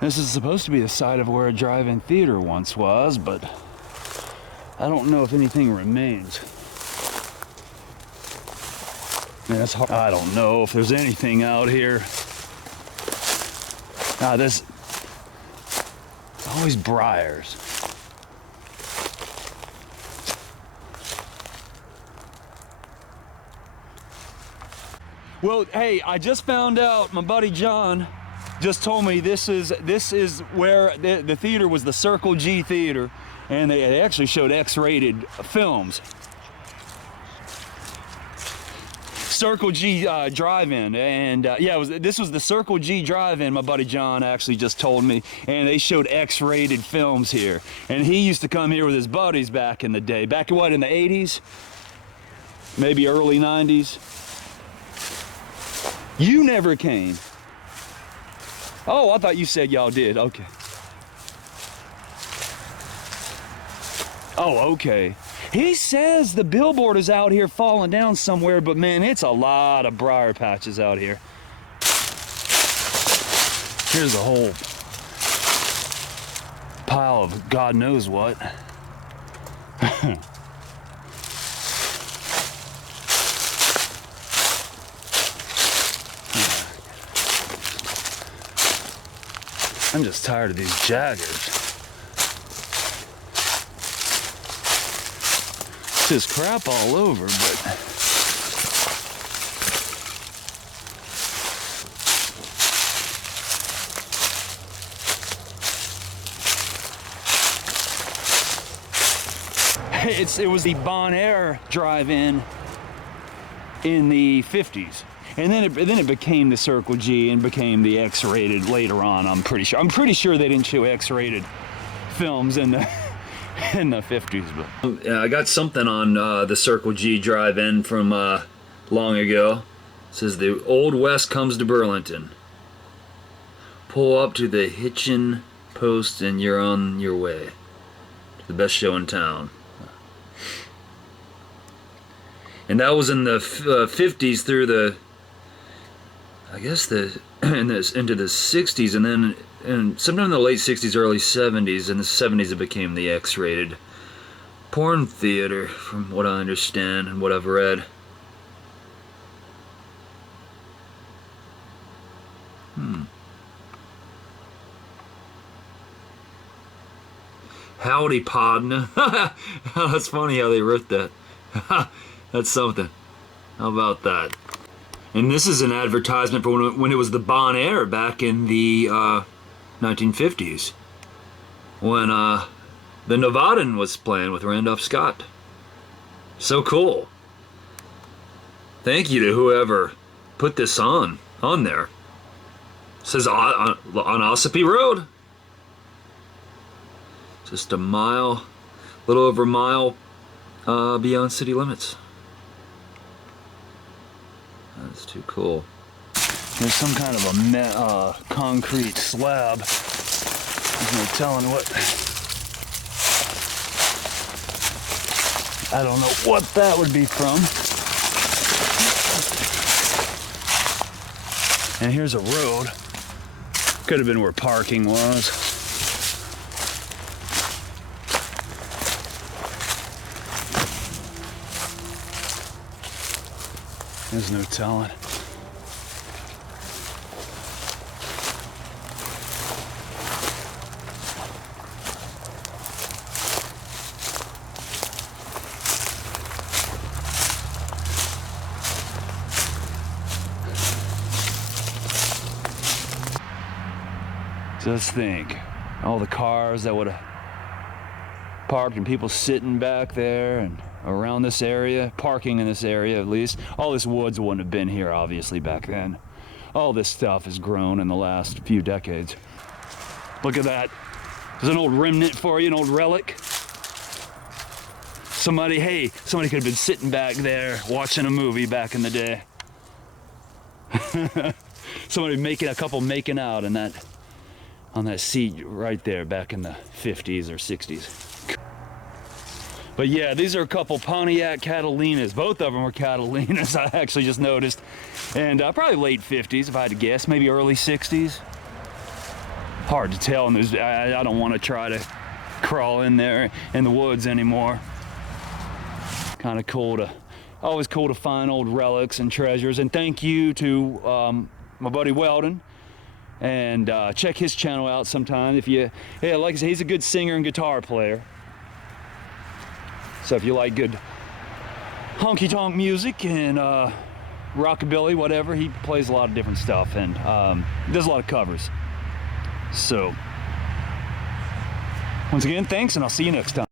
This is supposed to be the site of where a drive-in theater once was, but I don't know if anything remains. Man, it's hard. I don't know if there's anything out here. This always briars. Well, hey, I just found out. My buddy John just told me this is where the theater was, the Circle G Theater, and they actually showed X-rated films. Circle G Drive-In, and yeah, this was the Circle G Drive-In. My buddy John actually just told me, and they showed X-rated films here. And he used to come here with his buddies back in the day, back in what, in the 80s, maybe early 90s. You never came. Oh, I thought you said y'all did. Okay. Oh, okay. He says the billboard is out here falling down somewhere, but man, it's a lot of briar patches out here. Here's a whole pile of God knows what. I'm just tired of these Jaggers. There's crap all over, but it was the Bon Air drive-in in the 50s. And then it became the Circle G and became the X-rated later on. I'm pretty sure they didn't show X-rated films in the 50s. But yeah, I got something on the Circle G Drive-In from long ago. It says the Old West comes to Burlington. Pull up to the hitching post and you're on your way to the best show in town. And that was in the 50s through the, I guess into the 60s, and then sometime in the late 60s, early 70s. In the 70s, it became the X-rated porn theater, from what I understand and what I've read. Howdy, partner. That's funny how they wrote that. That's something. How about that? And this is an advertisement for when it was the Bon Air back in the 1950s. When the Nevadan was playing with Randolph Scott. So cool. Thank you to whoever put this on there. It says on Ossipee Road. Just a little over a mile beyond city limits. That's too cool. There's some kind of a concrete slab. There's no telling what. I don't know what that would be from. And here's a road. Could have been where parking was. There's no telling. Just think, all the cars that would have parked and people sitting back there and around this area, parking in this area at least. All this woods wouldn't have been here obviously back then. All this stuff has grown in the last few decades. Look at that. There's an old remnant for you, an old relic. Somebody could have been sitting back there watching a movie back in the day. Somebody making out on that seat right there back in the 50s or 60s. But yeah, these are a couple Pontiac Catalinas. Both of them were Catalinas, I actually just noticed. And probably late 50s, if I had to guess, maybe early 60s. hard to tell, and I don't want to try to crawl in there in the woods anymore. Kind of cool to, always cool to find old relics and treasures. And thank you to my buddy Weldon, and check his channel out sometime if you, yeah, like I said, he's a good singer and guitar player. So if you like good honky-tonk music and rockabilly, whatever, he plays a lot of different stuff, and does a lot of covers. So once again, thanks, and I'll see you next time.